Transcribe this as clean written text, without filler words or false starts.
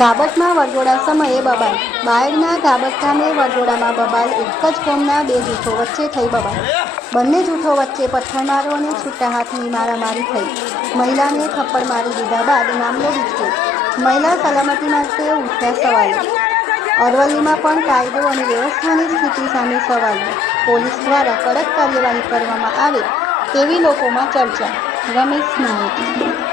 ઘાબટમાં વરઘોડા સમયે બબાલ. બાયડના ઘાબટ ગામે વરઘોડામાં બબાલ. એક જ કોમના બે જૂથો વચ્ચે થઈ બબાલ. બંને જૂથો વચ્ચે પથ્થરમારો અને છૂટા હાથની મારામારી થઈ. મહિલાને થપ્પડ મારી દીધા બાદ મામલો બીચક્યો. મહિલા સલામતી માટે ઉઠ્યા સવાલો. અરવલ્લીમાં પણ કાયદો અને વ્યવસ્થાની સ્થિતિ સામે સવાલો. પોલીસ દ્વારા કડક કાર્યવાહી કરવામાં આવે તેવી લોકોમાં ચર્ચા. રમેશ માહિતી.